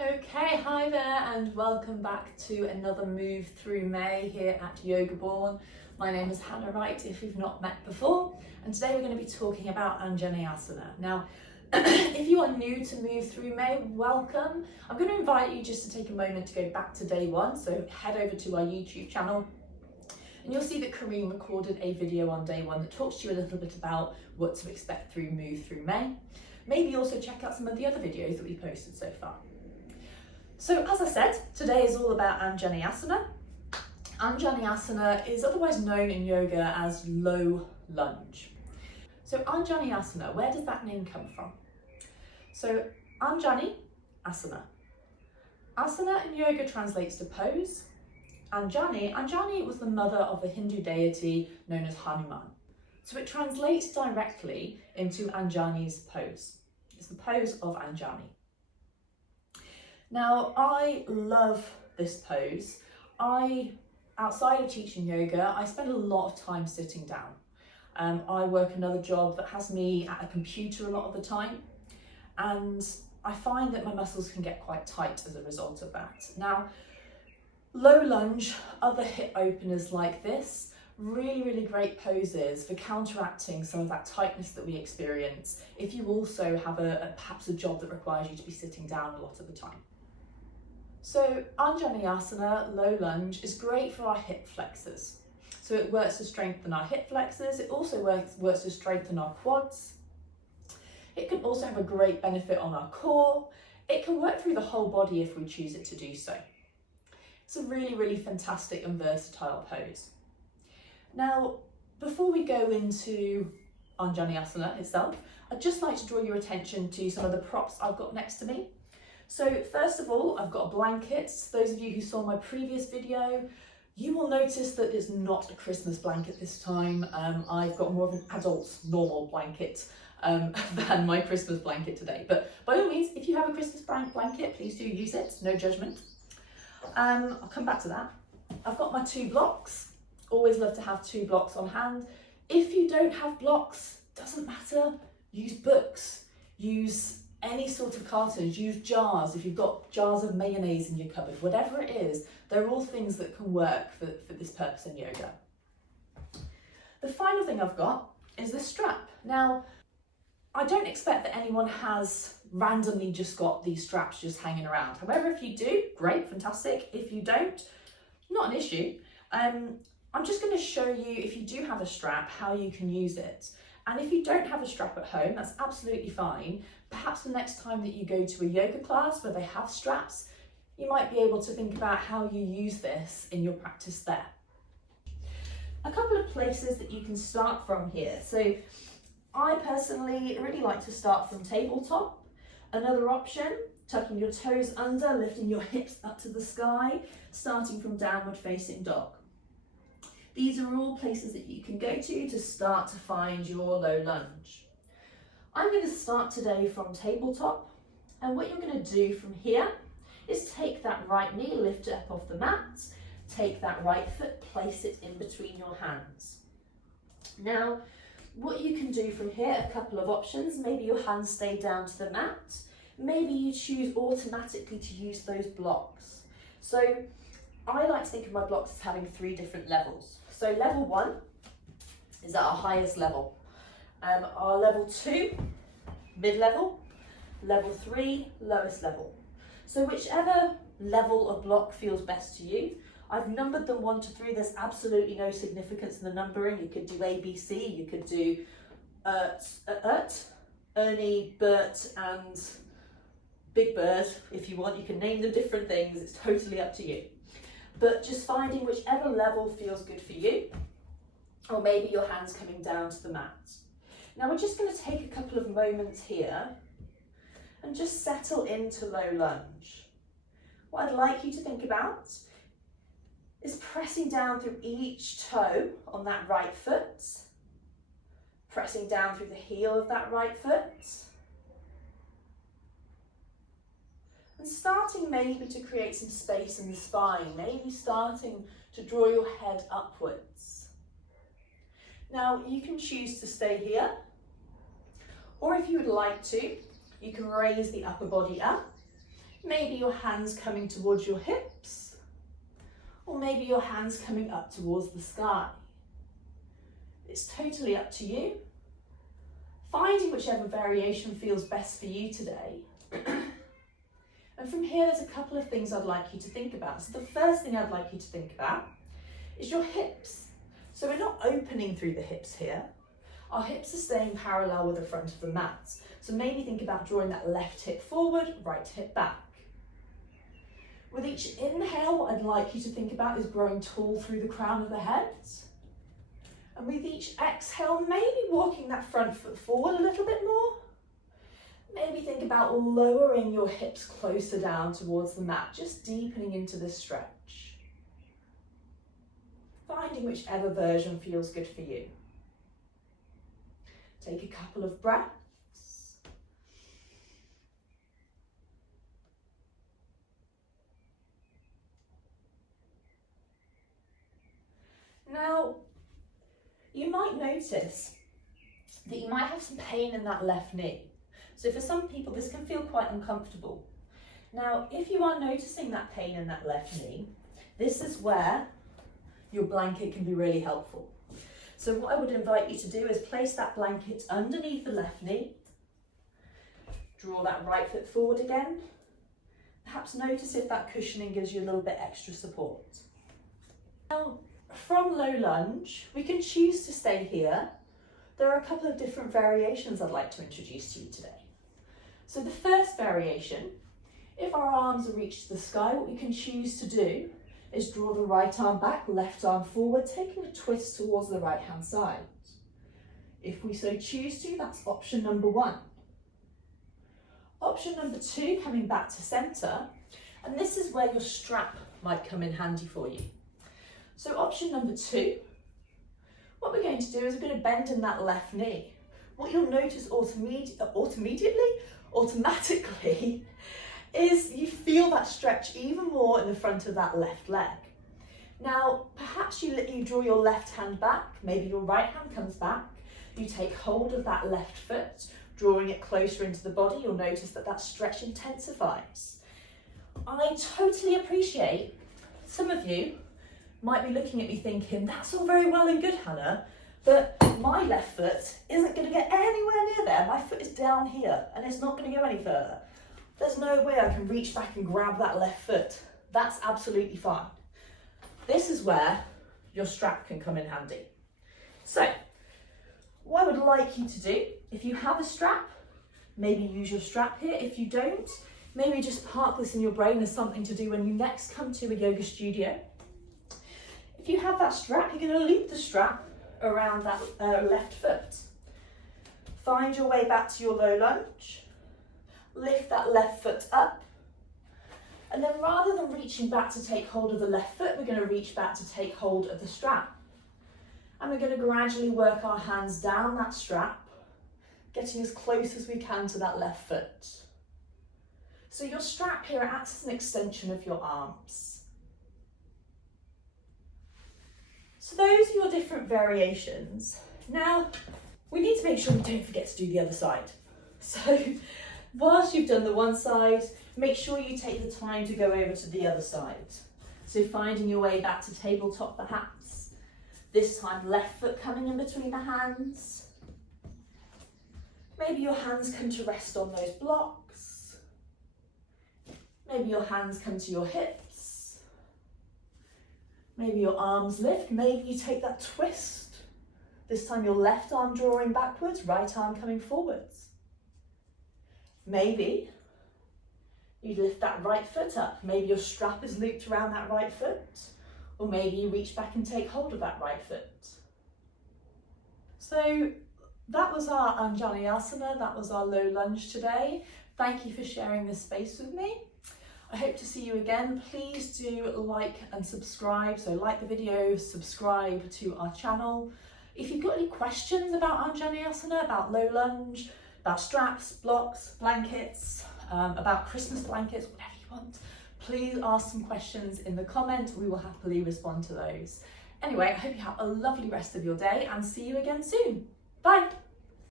Okay, hi there and welcome back to another move through May here at Yoga Born. My name is Hannah Wright if we've not met before, and today we're going to be talking about Anjaneyasana. Now, if you are new to Move Through May, welcome. I'm going to invite you just to take a moment to go back to day one, so head over to our YouTube channel and you'll see that Kareem recorded a video on day one that talks to you a little bit about what to expect through Move Through May. Maybe also check out some of the other videos that we've posted so far. So as I said, today is all about Anjaneyasana. Anjaneyasana is otherwise known in yoga as low lunge. So Anjaneyasana, where does that name come from? So Anjaneyasana. Asana in yoga translates to pose. Anjani was the mother of the Hindu deity known as Hanuman. So it translates directly into Anjani's pose. It's the pose of Anjani. Now, I love this pose. Outside of teaching yoga, I spend a lot of time sitting down. I work another job that has me at a computer a lot of the time, and I find that my muscles can get quite tight as a result of that. Now, low lunge, other hip openers like this, really great poses for counteracting some of that tightness that we experience if you also have perhaps a job that requires you to be sitting down a lot of the time. So Anjaneyasana, low lunge, is great for our hip flexors. So it works to strengthen our hip flexors. It also works to strengthen our quads. It can also have a great benefit on our core. It can work through the whole body if we choose it to do so. It's a really fantastic and versatile pose. Now, before we go into Anjaneyasana itself, I'd just like to draw your attention to some of the props I've got next to me. So first of all, I've got a blanket. Those of you who saw my previous video, you will notice that it's not a Christmas blanket this time. I've got more of an adult normal blanket than my Christmas blanket today. But by all means, if you have a Christmas blanket, please do use it, no judgment. I'll come back to that. I've got my 2 blocks. Always love to have 2 blocks on hand. If you don't have blocks, doesn't matter, use books, use any sort of cartons, use jars. If you've got jars of mayonnaise in your cupboard, whatever it is, they're all things that can work for this purpose in yoga. The final thing I've got is the strap. Now, I don't expect that anyone has randomly just got these straps just hanging around. However, if you do, great, fantastic. If you don't, not an issue. I'm just going to show you, if you do have a strap, how you can use it. And if you don't have a strap at home, that's absolutely fine. Perhaps the next time that you go to a yoga class where they have straps, you might be able to think about how you use this in your practice there. A couple of places that you can start from here. So I personally really like to start from tabletop. Another option, tucking your toes under, lifting your hips up to the sky, starting from downward facing dog. These are all places that you can go to start to find your low lunge. I'm going to start today from tabletop, and what you're going to do from here is take that right knee, lift it up off the mat, take that right foot, place it in between your hands. Now, what you can do from here, a couple of options. Maybe your hands stay down to the mat. Maybe you choose automatically to use those blocks. So I like to think of my blocks as having 3 different levels. So level 1 is at our highest level. Our level 2, mid-level, level 3, lowest level. So whichever level of block feels best to you. I've numbered them 1 to 3. There's absolutely no significance in the numbering. You could do A, B, C. You could do Ernie, Bert, and Big Bird if you want. You can name them different things. It's totally up to you. But just finding whichever level feels good for you, or maybe your hands coming down to the mat. Now we're just going to take a couple of moments here and just settle into low lunge. What I'd like you to think about is pressing down through each toe on that right foot, pressing down through the heel of that right foot, and starting maybe to create some space in the spine, maybe starting to draw your head upwards. Now you can choose to stay here, or if you would like to, you can raise the upper body up Maybe your hands coming towards your hips, or maybe your hands coming up towards the sky. It's totally up to you. Finding whichever variation feels best for you today. And from here, there's a couple of things I'd like you to think about. So the first thing I'd like you to think about is your hips. So we're not opening through the hips here. Our hips are staying parallel with the front of the mat. So maybe think about drawing that left hip forward, right hip back. With each inhale, what I'd like you to think about is growing tall through the crown of the head. And with each exhale, maybe walking that front foot forward a little bit more. Maybe think about lowering your hips closer down towards the mat, just deepening into this stretch. Finding whichever version feels good for you. Take a couple of breaths. Now, you might notice that you might have some pain in that left knee. So for some people, this can feel quite uncomfortable. Now, if you are noticing that pain in that left knee, this is where your blanket can be really helpful. So what I would invite you to do is place that blanket underneath the left knee. Draw that right foot forward again. Perhaps notice if that cushioning gives you a little bit extra support. Now, from low lunge, we can choose to stay here. There are a couple of different variations I'd like to introduce to you today. So the first variation, if our arms are reached to the sky, what we can choose to do is draw the right arm back, left arm forward, taking a twist towards the right hand side. If we so choose to, that's option number 1. Option number 2, coming back to center, and this is where your strap might come in handy for you. So option number 2, what we're going to do is we're going to bend in that left knee. What you'll notice automatically is you feel that stretch even more in the front of that left leg. Now, perhaps you draw your left hand back, maybe your right hand comes back, you take hold of that left foot, drawing it closer into the body, you'll notice that that stretch intensifies. I totally appreciate some of you might be looking at me thinking, that's all very well and good, Hannah, but my left foot isn't going to get anywhere near there. My foot is down here and it's not going to go any further. There's no way I can reach back and grab that left foot. That's absolutely fine. This is where your strap can come in handy. So, what I would like you to do, if you have a strap, maybe use your strap here. If you don't, maybe just park this in your brain as something to do when you next come to a yoga studio. If you have that strap, you're going to loop the strap around that left foot. Find your way back to your low lunge. Lift that left foot up. And then rather than reaching back to take hold of the left foot, we're going to reach back to take hold of the strap. And we're going to gradually work our hands down that strap, getting as close as we can to that left foot. So your strap here acts as an extension of your arms. So those are your different variations. Now, we need to make sure we don't forget to do the other side. So whilst you've done the one side, make sure you take the time to go over to the other side. So finding your way back to tabletop perhaps. This time left foot coming in between the hands. Maybe your hands come to rest on those blocks. Maybe your hands come to your hips. Maybe your arms lift, maybe you take that twist. This time your left arm drawing backwards, right arm coming forwards. Maybe you lift that right foot up. Maybe your strap is looped around that right foot. Or maybe you reach back and take hold of that right foot. So that was our Anjaneyasana, that was our low lunge today. Thank you for sharing this space with me. I hope to see you again. Please do like and subscribe. So like the video, subscribe to our channel. If you've got any questions about Anjaneyasana, about low lunge, about straps, blocks, blankets, about Christmas blankets, whatever you want, please ask some questions in the comment. We will happily respond to those. Anyway, I hope you have a lovely rest of your day and see you again soon. Bye.